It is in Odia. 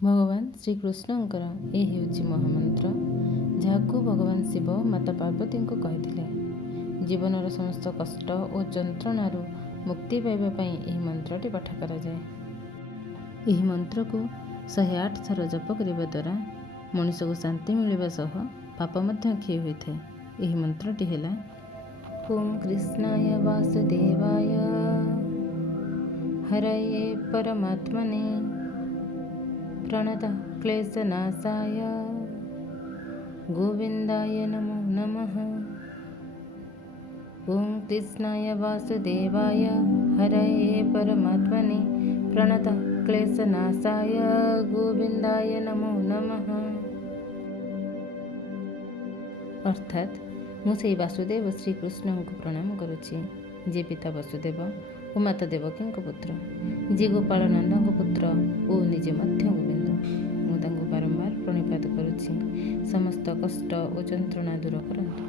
ଭଗବାନ ଶ୍ରୀକୃଷ୍ଣଙ୍କର ଏ ହେଉଛି ମହାମନ୍ତ୍ର, ଯାହାକୁ ଭଗବାନ ଶିବ ମାତା ପାର୍ବତୀଙ୍କୁ କହିଥିଲେ। ଜୀବନର ସମସ୍ତ କଷ୍ଟ ଓ ଯନ୍ତ୍ରଣାରୁ ମୁକ୍ତି ପାଇବା ପାଇଁ ଏହି ମନ୍ତ୍ରଟି ପାଠ କରାଯାଏ। ଏହି ମନ୍ତ୍ରକୁ 108 ଥର ଜପ କରିବା ଦ୍ୱାରା ମଣିଷକୁ ଶାନ୍ତି ମିଳିବା ସହ ପାପ ମଧ୍ୟ କ୍ଷୟ ହୋଇଥାଏ। ଏହି ମନ୍ତ୍ରଟି ହେଲା ଓମ୍ କୃଷ୍ଣାୟ ବାସୁଦେବାୟ ହରୟେ ପରମାତ୍ମନେ ପ୍रणतଃ क्लेशनाशाय गोविन्दाय नमो नमः। ॐ कृष्णाय वासुदेवाय हरये परमात्मने प्रणतः क्लेशनाशाय गोविन्दाय नमो नमः। अर्थात ମୁଁ ସେହି ବାସୁଦେବ ଶ୍ରୀକୃଷ୍ଣଙ୍କୁ ପ୍ରଣାମ କରୁଛି, ଯିଏ ପିତା ବସୁଦେବ ଓ ମାତା ଦେବକୀଙ୍କ ପୁତ୍ର, ଯିଏ ଗୋପାଳ ନନ୍ଦଙ୍କ ପୁତ୍ର ଓ ନିଜେ ମଧ୍ୟ ଗୋବିନ୍ଦ। ମୁଁ ତାଙ୍କୁ ବାରମ୍ବାର ପ୍ରଣିପାତ କରୁଛି। ସମସ୍ତ କଷ୍ଟ ଓ ଯନ୍ତ୍ରଣା ଦୂର କରନ୍ତୁ।